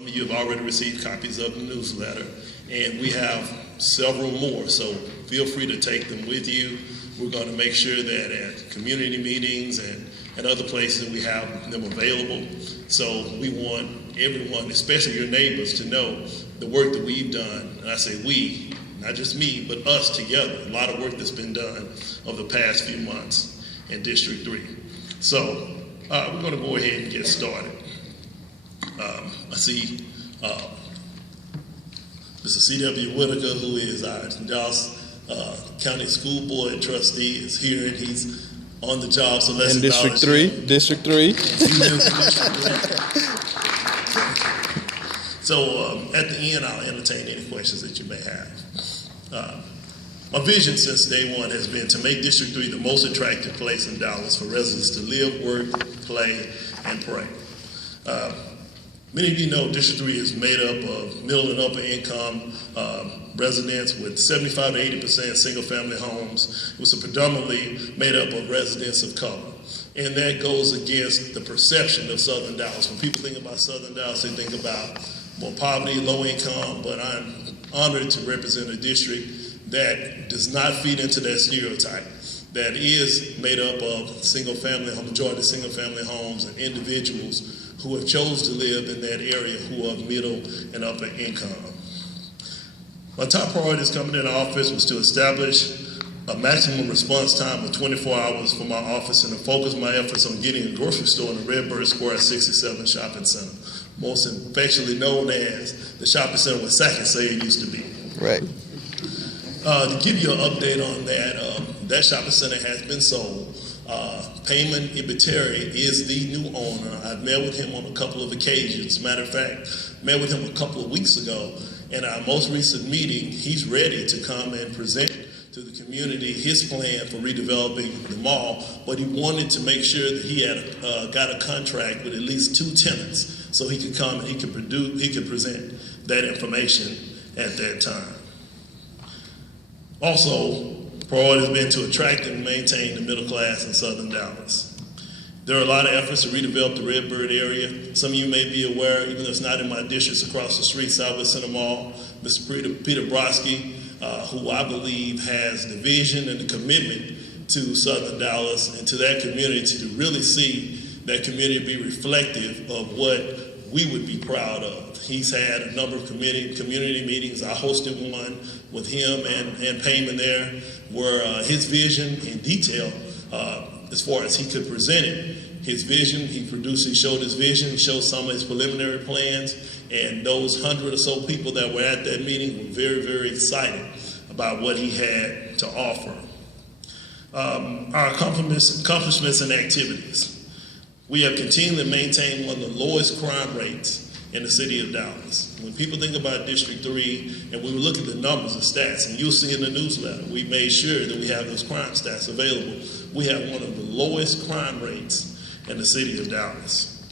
You have already received copies of the newsletter, and we have several more, so feel free to take them with you. We're going to make sure that at community meetings and other places we have them available. So we want everyone, especially your neighbors, to know the work that we've done. And I say we, not just me, but us together. A lot of work that's been done over the past few months in District 3. So we're going to go ahead and get started. I see Mr. C.W. Whitaker, who is our Dallas County School Board trustee, is here, and he's on the job. So let's District 3. District 3. So at the end, I'll entertain any questions that you may have. My vision since day one has been to make District 3 the most attractive place in Dallas for residents to live, work, play, and pray. Many of you know District 3 is made up of middle and upper income residents with 75 to 80% single family homes, which are predominantly made up of residents of color. And that goes against the perception of Southern Dallas. When people think about Southern Dallas, they think about more poverty, low income, but I'm honored to represent a district that does not feed into that stereotype, that is made up of single family, a majority of single family homes and individuals who have chose to live in that area who are middle and upper income. My top priorities coming into office was to establish a maximum response time of 24 hours for my office and to focus my efforts on getting a grocery store in the Redbird Square 67 Shopping Center, most affectionately known as the shopping center where Sack and Save used to be. Right. To give you an update on that, that shopping center has been sold. Payman Ibiteri is the new owner. I've met with him on a couple of occasions. Matter of fact, met with him a couple of weeks ago. In our most recent meeting, he's ready to come and present to the community his plan for redeveloping the mall, but he wanted to make sure that he had got a contract with at least 2 tenants so he could come and he could present that information at that time. Also, priority has been to attract and maintain the middle class in Southern Dallas. There are a lot of efforts to redevelop the Redbird area. Some of you may be aware, even though it's not in my districts across the street, Southwest Center Mall, Mr. Peter Brodsky, who I believe has the vision and the commitment to Southern Dallas and to that community to really see that community be reflective of what we would be proud of. He's had a number of community meetings. I hosted one with him and Payman there, where his vision in detail, as far as he could present it, his vision, he showed his vision, showed some of his preliminary plans, and those 100 or so people that were at that meeting were very, very excited about what he had to offer. Our accomplishments and activities. We have continually maintained one of the lowest crime rates in the city of Dallas. When people think about District 3, and we look at the numbers and stats, and you'll see in the newsletter, we made sure that we have those crime stats available. We have one of the lowest crime rates in the city of Dallas.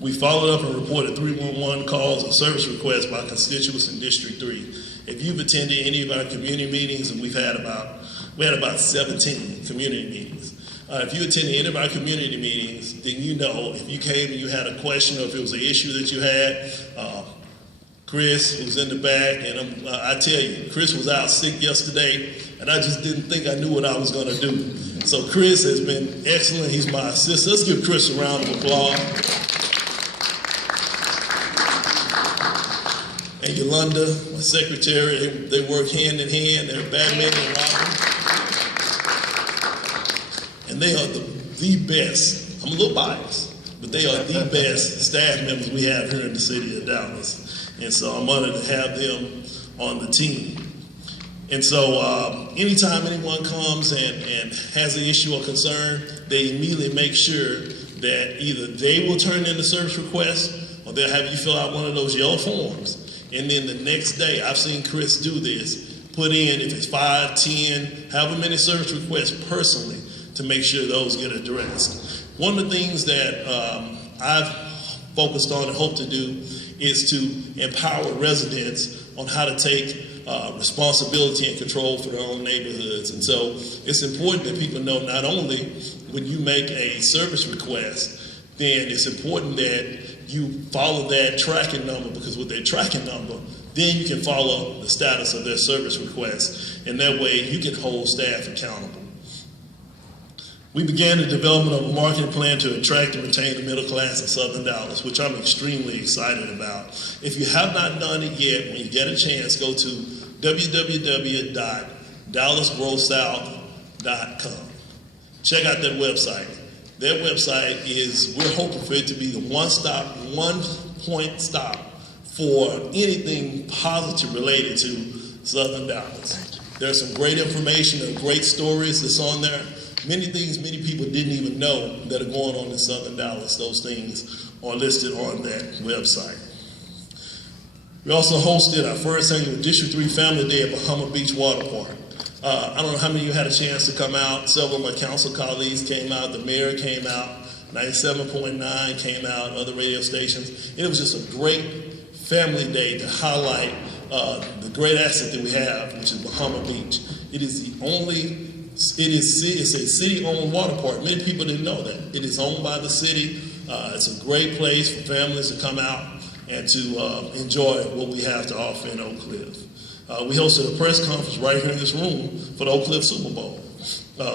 We followed up and reported 311 calls and service requests by constituents in District 3. If you've attended any of our community meetings, and we had about 17 community meetings. If you attended any of our community meetings, then you know if you came and you had a question or if it was an issue that you had, Chris was in the back, and I tell you, Chris was out sick yesterday, and I just didn't think I knew what I was going to do. So Chris has been excellent. He's my assistant. Let's give Chris a round of applause. And Yolanda, my secretary, they work hand in hand. They're Batman and Robin. And they are the best, I'm a little biased, but they are the best staff members we have here in the city of Dallas. And so I'm honored to have them on the team. And so anytime anyone comes and has an issue or concern, they immediately make sure that either they will turn in the service request or they'll have you fill out one of those yellow forms. And then the next day, I've seen Chris do this, put in, if it's 5, 10, however many service requests personally, to make sure those get addressed. One of the things that I've focused on and hope to do is to empower residents on how to take responsibility and control for their own neighborhoods. And so it's important that people know not only when you make a service request, then it's important that you follow that tracking number, because with that tracking number, then you can follow the status of their service requests, and that way you can hold staff accountable. We began the development of a marketing plan to attract and retain the middle class in Southern Dallas, which I'm extremely excited about. If you have not done it yet, when you get a chance, go to www.dallasgrowsouth.com. Check out that website. That website is, we're hoping for it to be the one-point stop for anything positive related to Southern Dallas. There's some great information and great stories that's on there. Many things many people didn't even know that are going on in Southern Dallas. Those things are listed on that website. We also hosted our first annual District 3 Family Day at Bahama Beach Water Park. I don't know how many of you had a chance to come out. Several of my council colleagues came out. The mayor came out. 97.9 came out. Other radio stations. And it was just a great family day to highlight the great asset that we have, which is Bahama Beach. It's a city-owned water park. Many people didn't know that. It is owned by the city. It's a great place for families to come out and to enjoy what we have to offer in Oak Cliff. We hosted a press conference right here in this room for the Oak Cliff Super Bowl,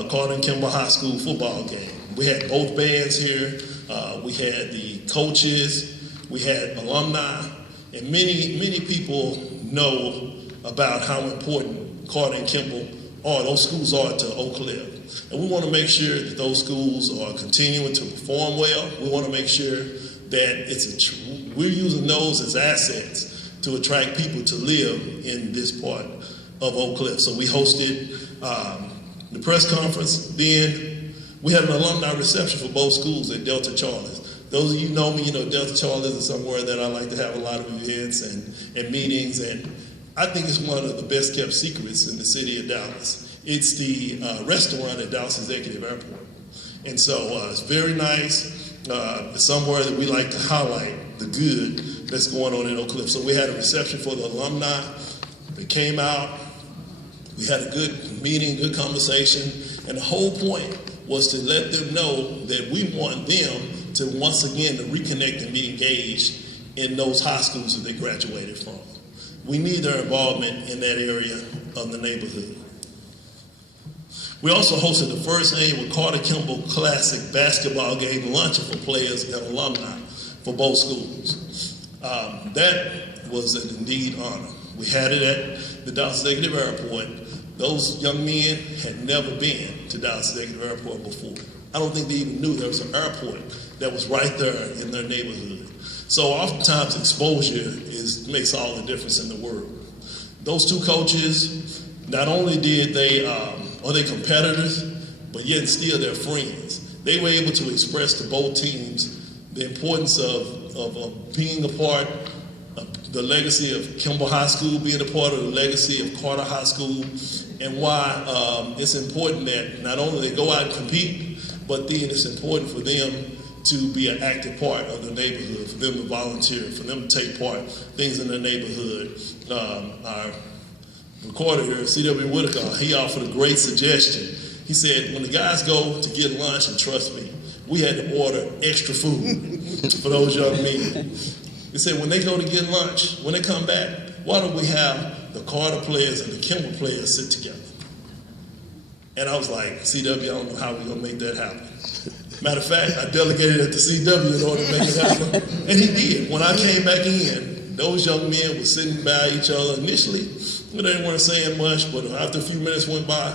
Carter and Kimball High School football game. We had both bands here. We had the coaches. We had alumni. And many people know about how important Carter and Kimball are, those schools are to Oak Cliff. And we want to make sure that those schools are continuing to perform well. We want to make sure that we're using those as assets to attract people to live in this part of Oak Cliff. So we hosted the press conference. Then we had an alumni reception for both schools at Delta Charles. Those of you who know me, you know Delta Charles is somewhere that I like to have a lot of events and meetings, and I think it's one of the best kept secrets in the city of Dallas. It's the restaurant at Dallas Executive Airport. And so it's very nice. It's somewhere that we like to highlight the good that's going on in Oak Cliff. So we had a reception for the alumni. They came out. We had a good meeting, good conversation. And the whole point was to let them know that we want them to once again to reconnect and be engaged in those high schools that they graduated from. We need their involvement in that area of the neighborhood. We also hosted the first annual Carter Kimball Classic basketball game luncheon for players and alumni for both schools. That was an indeed honor. We had it at the Dallas Executive Airport. Those young men had never been to Dallas Executive Airport before. I don't think they even knew there was an airport that was right there in their neighborhood. So oftentimes exposure makes all the difference in the world. Those two coaches, not only are they competitors, but yet still they're friends. They were able to express to both teams the importance of being a part of the legacy of Kimball High School, being a part of the legacy of Carter High School, and why it's important that not only they go out and compete, but then it's important for them to be an active part of the neighborhood, for them to volunteer, for them to take part in things in the neighborhood. Our recorder here, C.W. Whitaker, he offered a great suggestion. He said, when the guys go to get lunch, and trust me, we had to order extra food for those young men. He said, when they go to get lunch, when they come back, why don't we have the Carter players and the Kimball players sit together? And I was like, CW, I don't know how we're going to make that happen. Matter of fact, I delegated it to CW in order to make it happen. And he did. When I came back in, those young men were sitting by each other. Initially, they didn't want to say much, but after a few minutes went by,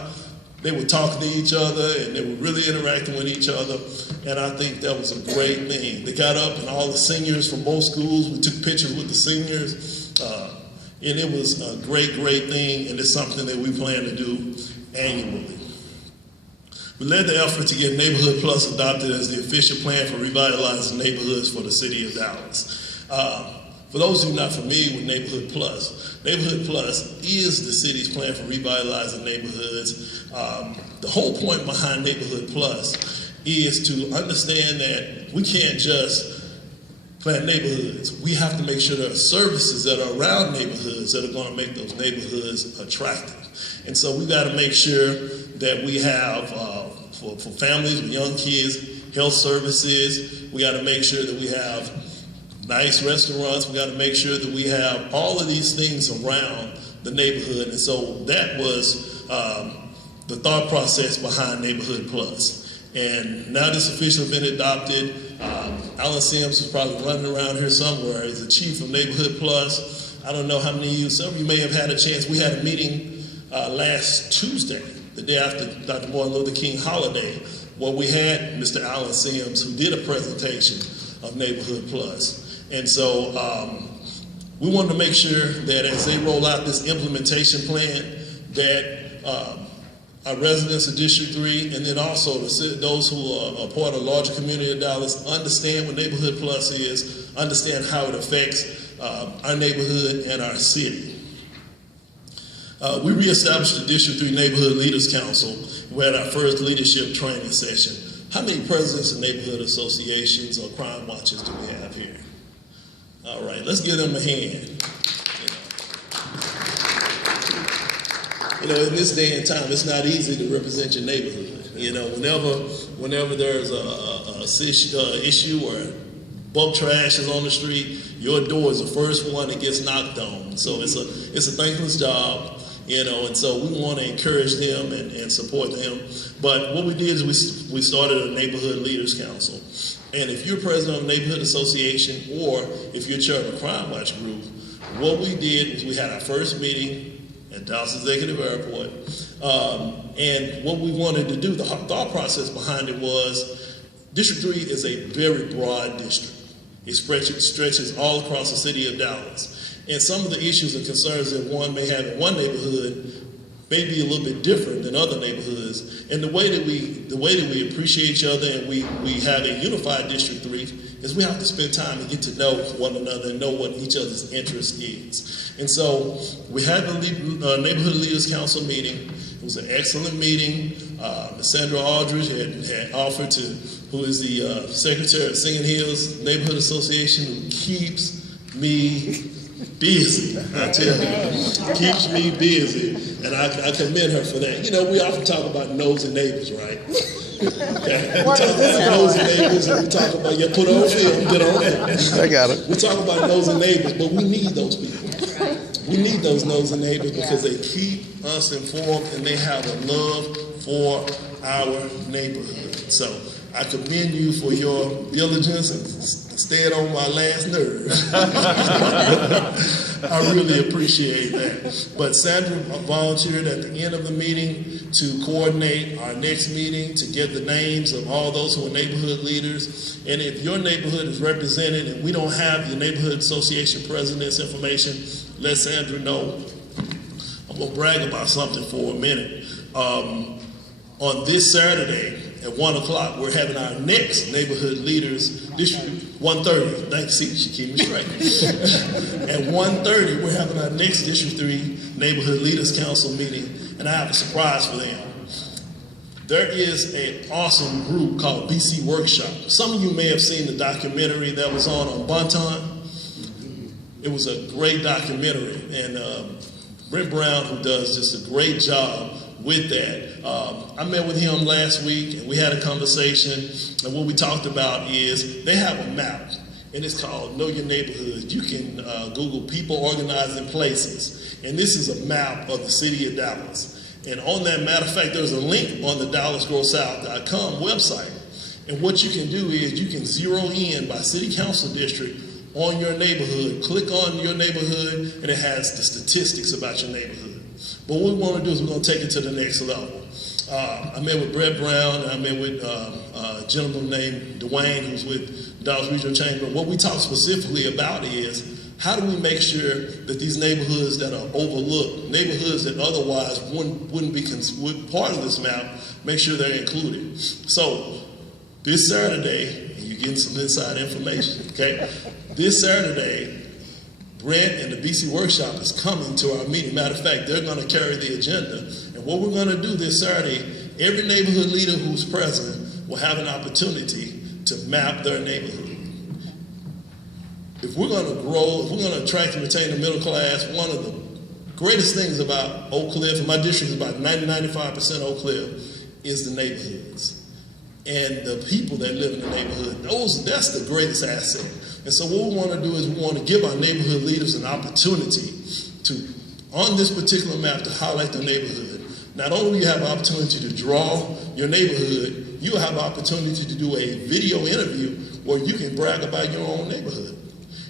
they were talking to each other and they were really interacting with each other. And I think that was a great thing. They got up and all the seniors from both schools, we took pictures with the seniors. And it was a great, great thing. And it's something that we plan to do annually. We led the effort to get Neighborhood Plus adopted as the official plan for revitalizing neighborhoods for the city of Dallas. For those who are not familiar with Neighborhood Plus is the city's plan for revitalizing neighborhoods. The whole point behind Neighborhood Plus is to understand that we can't just plan neighborhoods. We have to make sure there are services that are around neighborhoods that are going to make those neighborhoods attractive. And so we got to make sure that we have, for families with young kids, health services. We got to make sure that we have nice restaurants. We got to make sure that we have all of these things around the neighborhood. And so that was the thought process behind Neighborhood Plus. And now this officially been adopted. Alan Sims is probably running around here somewhere. He's the chief of Neighborhood Plus. I don't know how many of you, some of you may have had a chance. We had a meeting last Tuesday, the day after Dr. Martin Luther King holiday, where we had Mr. Alan Sims, who did a presentation of Neighborhood Plus. And so we wanted to make sure that as they roll out this implementation plan, that our residents of District 3, and then also those who are part of a larger community of Dallas, understand what Neighborhood Plus is, understand how it affects our neighborhood and our city. We reestablished the District 3 Neighborhood Leaders Council. We had our first leadership training session. How many presidents of neighborhood associations or crime watchers do we have here? All right, let's give them a hand. You know, in this day and time, it's not easy to represent your neighborhood. You know, whenever there's a issue or bulk trash is on the street, your door is the first one that gets knocked on. So it's a thankless job, you know, and so we want to encourage them and support them. But what we did is we started a Neighborhood Leaders Council. And if you're president of a neighborhood association or if you're chair of a crime watch group, what we did is we had our first meeting at Dallas Executive Airport. And what we wanted to do, the thought process behind it was District 3 is a very broad district. It stretches all across the city of Dallas. And some of the issues and concerns that one may have in one neighborhood may be a little bit different than other neighborhoods. And the way that we appreciate each other and we have a unified District 3 is we have to spend time to get to know one another and know what each other's interest is. And so we had the Neighborhood Leaders Council meeting. It was an excellent meeting. Sandra Aldridge had offered to, who is the secretary of Singing Hills Neighborhood Association, who keeps me busy, I tell you. Keeps me busy, and I commend her for that. You know, we often talk about nosy neighbors, right? Okay. We talk about nosy neighbors, and we talk about, yeah, put on film, get on film. I got it. We talk about nosy neighbors, but we need those people. We need those nosy neighbors because they keep us informed and they have a love for our neighborhood. So I commend you for your diligence and staying on my last nerve. I really appreciate that. But Sandra volunteered at the end of the meeting to coordinate our next meeting, to get the names of all those who are neighborhood leaders. And if your neighborhood is represented and we don't have your neighborhood association president's information, let Sandra know. I'm going to brag about something for a minute. On this Saturday at 1 o'clock, we're having our next Neighborhood Leaders District 130. Thanks, see, she keep me straight. At 1:30, we're having our next District 3 Neighborhood Leaders Council meeting, and I have a surprise for them. There is an awesome group called BC Workshop. Some of you may have seen the documentary that was on Bonton. It was a great documentary, and Brent Brown, who does just a great job with that. I met with him last week, and we had a conversation, and what we talked about is they have a map, and it's called Know Your Neighborhood. You can Google People Organizing Places, and this is a map of the city of Dallas. And on that, matter of fact, there's a link on the DallasGrowSouth.com website, and what you can do is you can zero in by city council district on your neighborhood, click on your neighborhood, and it has the statistics about your neighborhood. But what we want to do is we're going to take it to the next level. I met with Brett Brown, and I met with a gentleman named Dwayne, who's with Dallas Regional Chamber. What we talk specifically about is how do we make sure that these neighborhoods that are overlooked, neighborhoods that otherwise wouldn't be part of this map, make sure they're included. So this Saturday, and you're getting some inside information, okay? This Saturday, Brent and the BC Workshop is coming to our meeting. Matter of fact, they're going to carry the agenda. And what we're going to do this Saturday, every neighborhood leader who's present will have an opportunity to map their neighborhood. If we're going to grow, if we're going to attract and retain the middle class, one of the greatest things about Oak Cliff, and my district is about 90-95% Oak Cliff, is the neighborhoods. And the people that live in the neighborhood, that's the greatest asset. And so what we want to do is we want to give our neighborhood leaders an opportunity to, on this particular map, to highlight the neighborhood. Not only do you have an opportunity to draw your neighborhood, you have an opportunity to do a video interview where you can brag about your own neighborhood.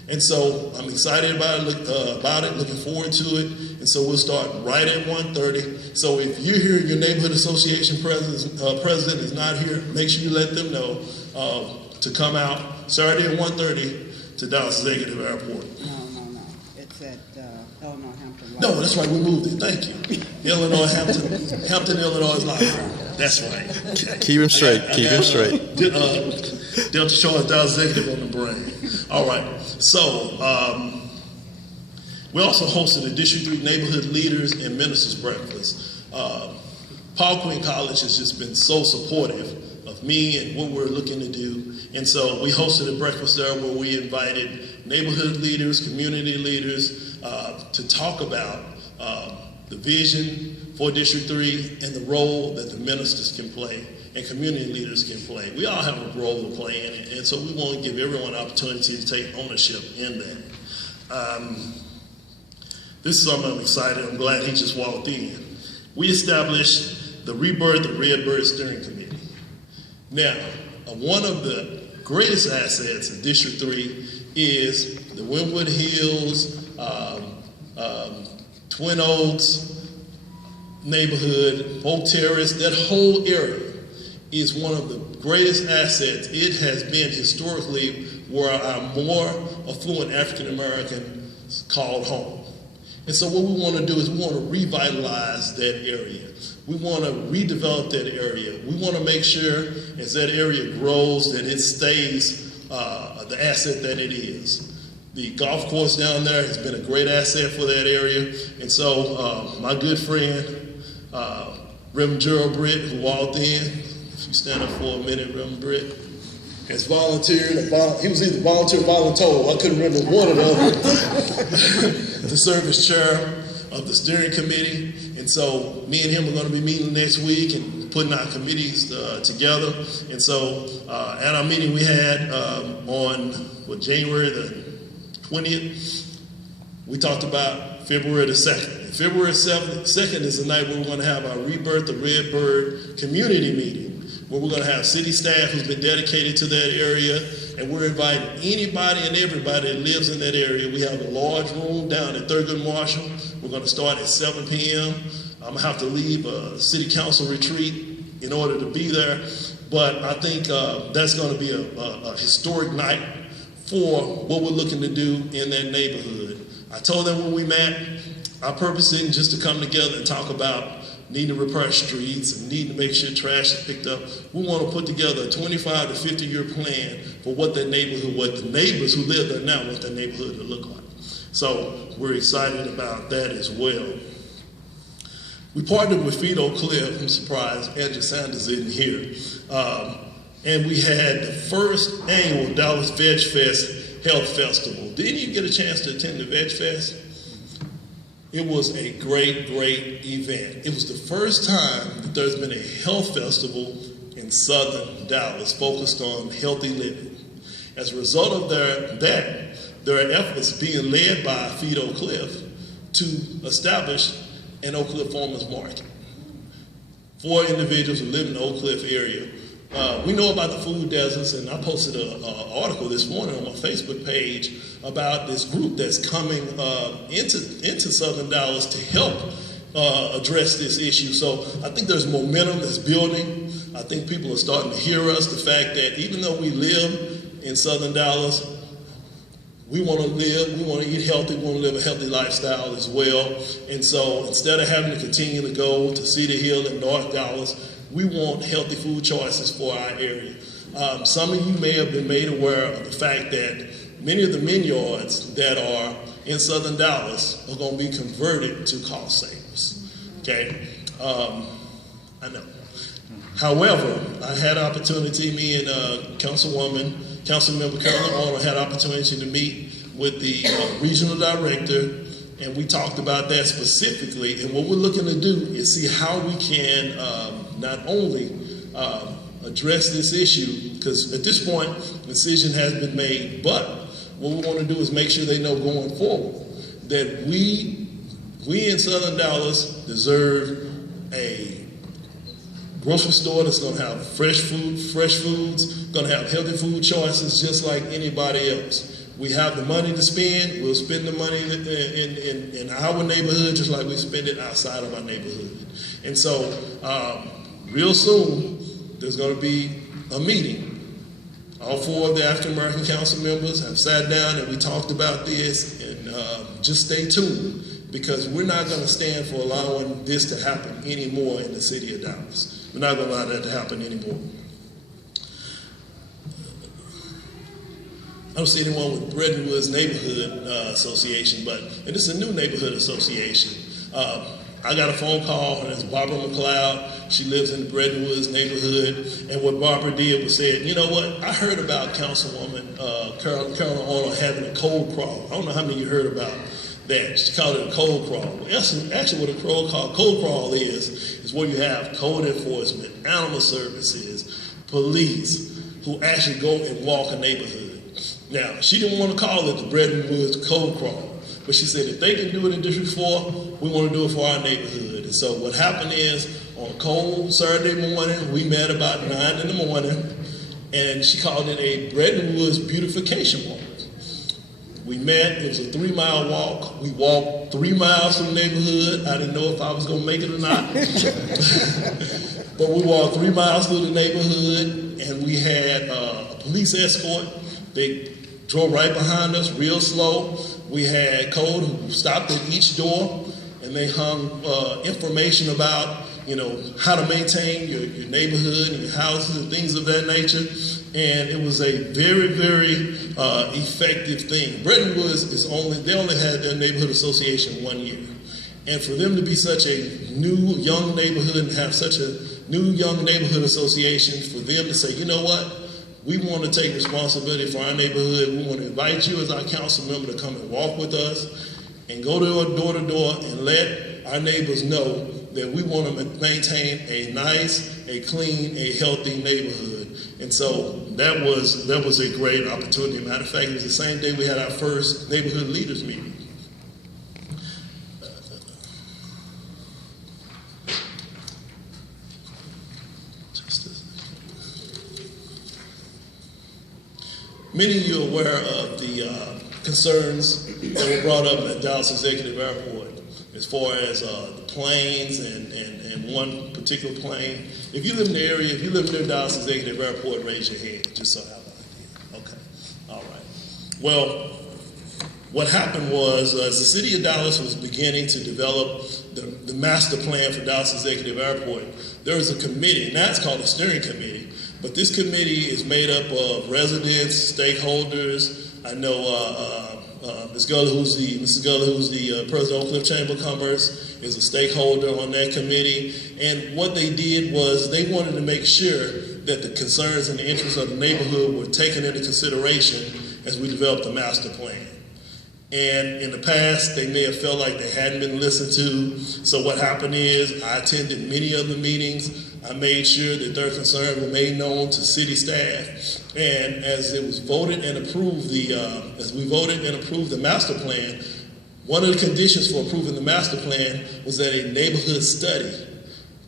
And so I'm excited about it, looking forward to it. And so we'll start right at 1:30. So if you're here, your neighborhood association president is not here, make sure you let them know to come out Saturday at 1:30 to Dallas Executive Airport. No. It's at Illinois Hampton. No, that's right, we moved it. Thank you. The Illinois Hampton, Illinois Library. That's right. Keep him straight. Keep him straight. Delta Shores Dallas Executive on the brain. All right. So we also hosted a District 3 Neighborhood Leaders and Ministers Breakfast. Paul Quinn College has just been so supportive of me and what we're looking to do. And so we hosted a breakfast there where we invited neighborhood leaders, community leaders to talk about the vision for District 3 and the role that the ministers can play and community leaders can play. We all have a role to play in it, and so we want to give everyone an opportunity to take ownership in that. This is something I'm excited. I'm glad he just walked in. We established the Rebirth of Redbird Steering Committee. Now, one of the greatest assets of District 3 is the Wynwood Hills, Twin Oaks neighborhood, Oak Terrace, that whole area is one of the greatest assets. It has been historically where our more affluent African Americans called home. And so what we want to do is we want to revitalize that area. We want to redevelop that area. We want to make sure as that area grows that it stays the asset that it is. The golf course down there has been a great asset for that area. And so my good friend, Reverend Gerald Britt, who walked in, if you stand up for a minute, Reverend Britt, has volunteered. He was either volunteer or voluntold. I couldn't remember one of them to serve as chair of the steering committee. And so me and him are going to be meeting next week and putting our committees together. And so at our meeting we had on January the 20th, we talked about February the 2nd. And February 2nd is the night where we're going to have our Rebirth of Redbird community meeting, where we're going to have city staff who's been dedicated to that area, and we're inviting anybody and everybody that lives in that area. We have a large room down at Thurgood Marshall. We're going to start at 7 p.m. I'm going to have to leave a city council retreat in order to be there, but I think that's going to be a historic night for what we're looking to do in that neighborhood. I told them when we met, our purpose isn't just to come together and talk about needing to repair streets and needing to make sure trash is picked up. We want to put together a 25 to 50-year plan for what that neighborhood, what the neighbors who live there now want that neighborhood to look like. So we're excited about that as well. We partnered with Fido Cliff. I'm surprised Andrew Sanders isn't here. And we had the first annual Dallas Veg Fest Health Festival. Didn't you get a chance to attend the Veg Fest? It was a great, great event. It was the first time that there's been a health festival in southern Dallas focused on healthy living. As a result of there are efforts being led by Fido Cliff to establish an Oak Cliff Farmers Market for individuals who live in the Oak Cliff area. We know about the food deserts, and I posted an article this morning on my Facebook page about this group that's coming into southern Dallas to help address this issue. So I think there's momentum that's building. I think people are starting to hear us. The fact that even though we live in southern Dallas, we want to live, we want to eat healthy, we want to live a healthy lifestyle as well. And so instead of having to continue to go to Cedar Hill and North Dallas, we want healthy food choices for our area. Some of you may have been made aware of the fact that many of the vineyards that are in southern Dallas are going to be converted to cost savers. Okay, I know. However, I had opportunity, me and Councilmember Carolyn Arnold had opportunity to meet with the regional director, and we talked about that specifically. And what we're looking to do is see how we can not only address this issue, because at this point, the decision has been made, but what we want to do is make sure they know going forward that we in Southern Dallas deserve a grocery store that's going to have fresh foods, going to have healthy food choices just like anybody else. We have the money to spend, we'll spend the money in our neighborhood just like we spend it outside of our neighborhood. And so real soon, there's going to be a meeting. All 4 of the African American council members have sat down and we talked about this, and just stay tuned because we're not going to stand for allowing this to happen anymore in the city of Dallas. We're not going to allow that to happen anymore. I don't see anyone with Bretton Woods Neighborhood Association, and this is a new neighborhood association. I got a phone call, and it's Barbara McLeod. She lives in the Bretton Woods neighborhood, and what Barbara did was said, you know what, I heard about Councilwoman Carolyn Arnold having a cold crawl. I don't know how many of you heard about that. She called it a cold crawl. Well, actually what a cold crawl is where you have code enforcement, animal services, police, who actually go and walk a neighborhood. Now, she didn't want to call it the Bretton Woods Cold Crawl, but she said if they can do it in District 4, we want to do it for our neighborhood. And so what happened is, on a cold Saturday morning, we met about 9 in the morning, and she called it a Bretton Woods beautification walk. We met, it was a 3-mile walk. We walked 3 miles from the neighborhood. I didn't know if I was going to make it or not. But we walked 3 miles through the neighborhood, and we had a police escort. They drove right behind us real slow. We had code who stopped at each door, and they hung information about, how to maintain your neighborhood and your houses and things of that nature. And it was a very, very effective thing. Bretton Woods they only had their neighborhood association 1 year. And for them to be such a new, young neighborhood and have such a new, young neighborhood association, for them to say, you know what? We want to take responsibility for our neighborhood. We want to invite you as our council member to come and walk with us and go door to door and let our neighbors know that we want to maintain a nice, a clean, a healthy neighborhood. And so that was a great opportunity. Matter of fact, it was the same day we had our first neighborhood leaders meeting. Many of you are aware of the concerns that were brought up at Dallas Executive Airport as far as the planes and one particular plane. If you live in the area, if you live near Dallas Executive Airport, raise your hand just so I have an idea. Okay, all right. Well, what happened was as the city of Dallas was beginning to develop the master plan for Dallas Executive Airport, there was a committee, and that's called the steering committee. But this committee is made up of residents, stakeholders. I know Mrs. Gully, who's the president of Oak Cliff Chamber of Commerce, is a stakeholder on that committee. And what they did was they wanted to make sure that the concerns and the interests of the neighborhood were taken into consideration as we developed the master plan. And in the past, they may have felt like they hadn't been listened to. So what happened is I attended many of the meetings. I made sure that their concerns were made known to city staff. And as it was voted and approved, as we voted and approved the master plan, one of the conditions for approving the master plan was that a neighborhood study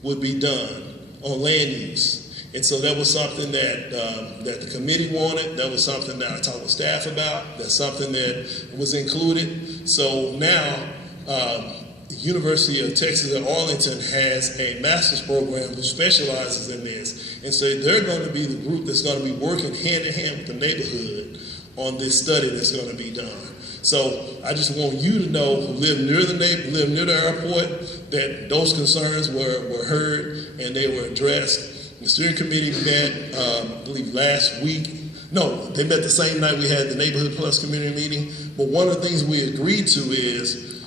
would be done on land use. And so that was something that the committee wanted. That was something that I talked with staff about. That's something that was included. So now, the University of Texas at Arlington has a master's program who specializes in this. And so they're going to be the group that's going to be working hand in hand with the neighborhood on this study that's going to be done. So I just want you to know, who live near the airport, that those concerns were heard and they were addressed. The steering committee met, I believe last week. No, they met the same night we had the Neighborhood Plus community meeting. But one of the things we agreed to is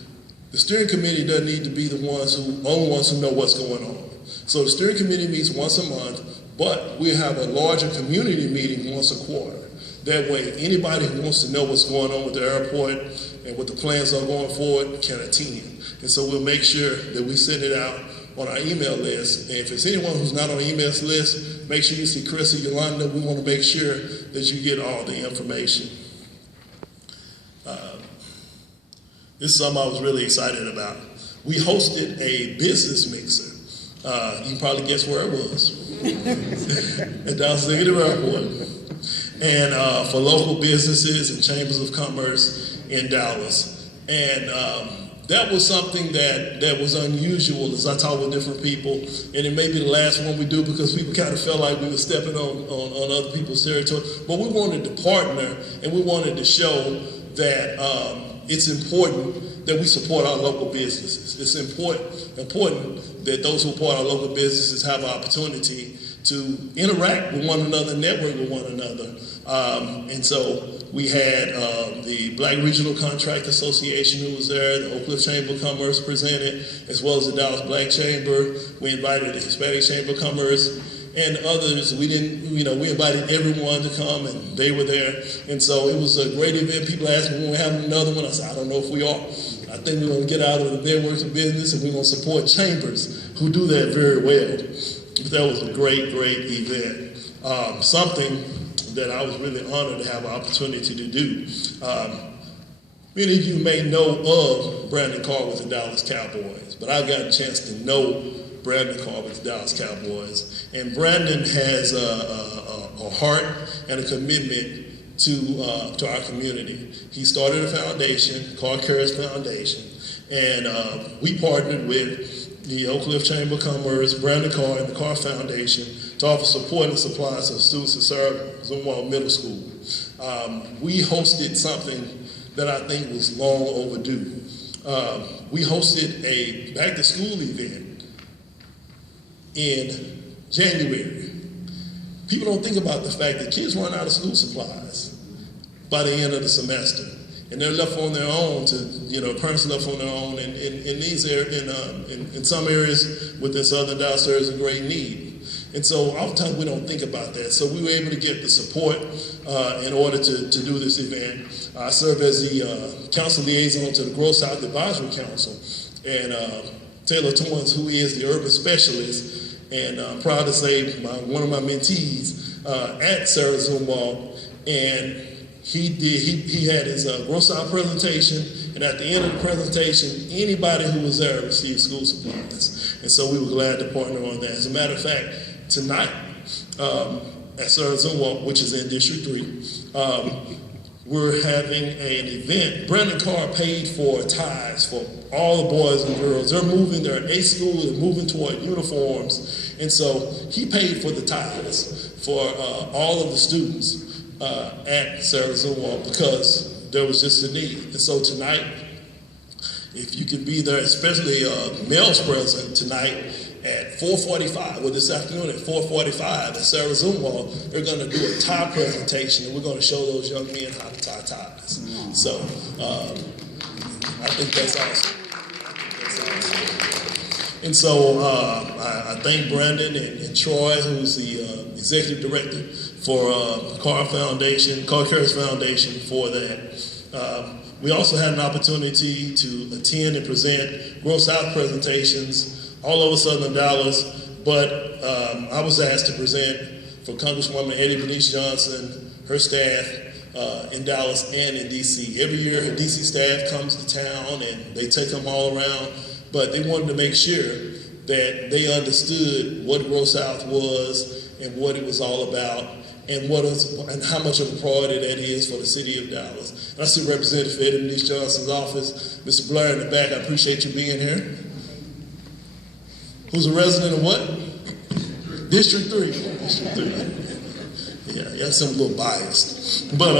the steering committee doesn't need to be the only ones who know what's going on. So the steering committee meets once a month, but we have a larger community meeting once a quarter. That way, anybody who wants to know what's going on with the airport and what the plans are going forward can attend. And so we'll make sure that we send it out on our email list. And if it's anyone who's not on the email list, make sure you see Chris or Yolanda. We want to make sure that you get all the information. This is something I was really excited about. We hosted a business mixer. You can probably guess where it was. At Dallas Executive Airport. And for local businesses and chambers of commerce in Dallas. And that was something that was unusual as I talked with different people. And it may be the last one we do because people kind of felt like we were stepping on other people's territory. But we wanted to partner and we wanted to show that it's important that we support our local businesses. It's important that those who support our local businesses have an opportunity to interact with one another, network with one another. And so we had the Black Regional Contract Association who was there, the Oak Cliff Chamber of Commerce presented, as well as the Dallas Black Chamber. We invited the Hispanic Chamber of Commerce and others. We invited everyone to come and they were there. And so it was a great event. People asked me when we're having another one. I said, I don't know if we are. I think we're going to get out of the networks of business and we're going to support chambers who do that very well. But that was a great, great event. Something that I was really honored to have an opportunity to do. Many of you may know of Brandon Carr with the Dallas Cowboys, but I've gotten a chance to know Brandon Carr with the Dallas Cowboys. And Brandon has a heart and a commitment to our community. He started a foundation, Carr Cares Foundation, and we partnered with the Oak Cliff Chamber of Commerce, Brandon Carr, and the Carr Foundation to offer support and supplies to students at Sarah Zumwalt Middle School. We hosted something that I think was long overdue. We hosted a back-to-school event in January. People don't think about the fact that kids run out of school supplies by the end of the semester. And they're left on their own parents are left on their own, and in some areas within Southern Dallas, there is a great need. And so oftentimes we don't think about that. So we were able to get the support in order to do this event. I serve as the council liaison to the Grow South Advisory Council. And Taylor Torrance, who is the urban specialist, and I'm proud to say one of my mentees at Sarah Zumwalt, and he had his Grow South presentation, and at the end of the presentation, anybody who was there received school supplies. And so we were glad to partner on that. As a matter of fact, tonight at Sarah Zumwalt, which is in District 3, we're having an event. Brandon Carr paid for ties for all the boys and girls. They're moving, they're at A school, they're moving toward uniforms. And so he paid for the ties for all of the students at Sarah Zumwalt because there was just a need. And so tonight, if you can be there, especially males present tonight at 4:45, this afternoon at 4:45 at Sarah Zumwalt, they're going to do a tie presentation, and we're going to show those young men how to tie ties. So I think that's awesome. And so I thank Brandon and Troy, who's the executive director for Carr Cares Foundation, for that. We also had an opportunity to attend and present Grow South presentations all over Southern Dallas, but I was asked to present for Congresswoman Eddie Bernice Johnson, her staff in Dallas and in D.C. Every year her D.C. staff comes to town and they take them all around, but they wanted to make sure that they understood what Grow South was and what it was all about, and how much of a priority that is for the city of Dallas. And I see Representative for Eddie Bernice Johnson's office, Mr. Blair in the back. I appreciate you being here. Who's a resident of what? District 3. District 3. Yeah, I'm a little biased. But,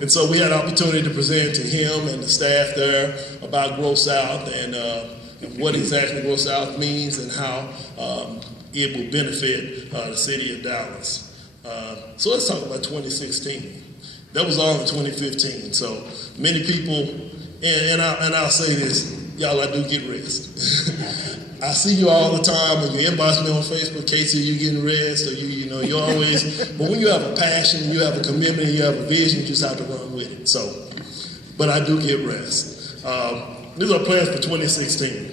and so we had an opportunity to present to him and the staff there about Grow South and what exactly Grow South means and how it will benefit the city of Dallas. So let's talk about 2016. That was all in 2015. So many people, and I'll say this, y'all, I do get rest. I see you all the time when you inbox me on Facebook, Casey, you getting rest, or you always, but when you have a passion, you have a commitment, you have a vision, you just have to run with it. So, but I do get rest. These are plans for 2016.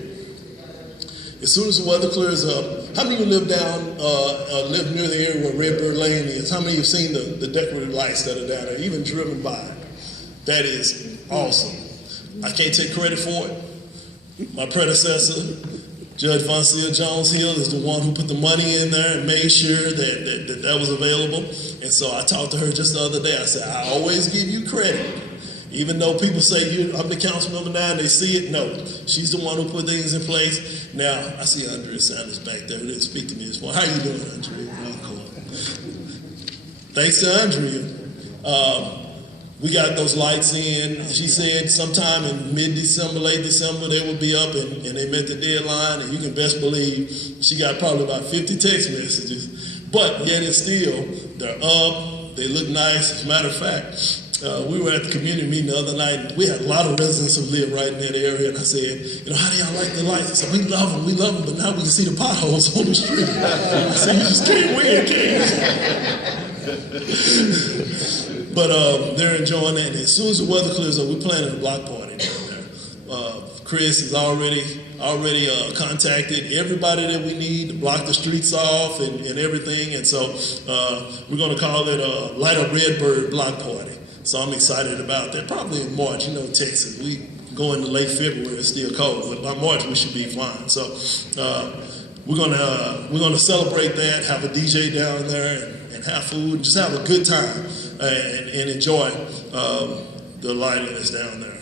As soon as the weather clears up, how many of you live near the area where Redbird Lane is? How many of you have seen the decorative lights that are down there, even driven by? That is awesome. I can't take credit for it. My predecessor, Judge Von Seal Jones Hill, is the one who put the money in there and made sure that was available. And so I talked to her just the other day. I said, I always give you credit. Even though people say I'm the council member now and they see it, no. She's the one who put things in place. Now, I see Andrea Sanders back there who didn't speak to me this morning. How you doing, Andrea? Oh, cool. Thanks to Andrea. We got those lights in. She said sometime in mid-December, late December, they will be up, and they met the deadline, and you can best believe she got probably about 50 text messages. But yet and still, they're up, they look nice. As a matter of fact, we were at the community meeting the other night, and we had a lot of residents who live right in that area, and I said, how do y'all like the lights? I said, we love them, but now we can see the potholes on the street. I said, you just can't win, can you? But they're enjoying that. And as soon as the weather clears up, we're planning a block party down there. Chris has already contacted everybody that we need to block the streets off and everything. And so we're going to call it a Light Up Redbird block party. So I'm excited about that. Probably in March, Texas, we go into late February, it's still cold, but by March we should be fine. So we're gonna celebrate that, have a DJ down there, and have food, and just have a good time and enjoy the lighting that's down there.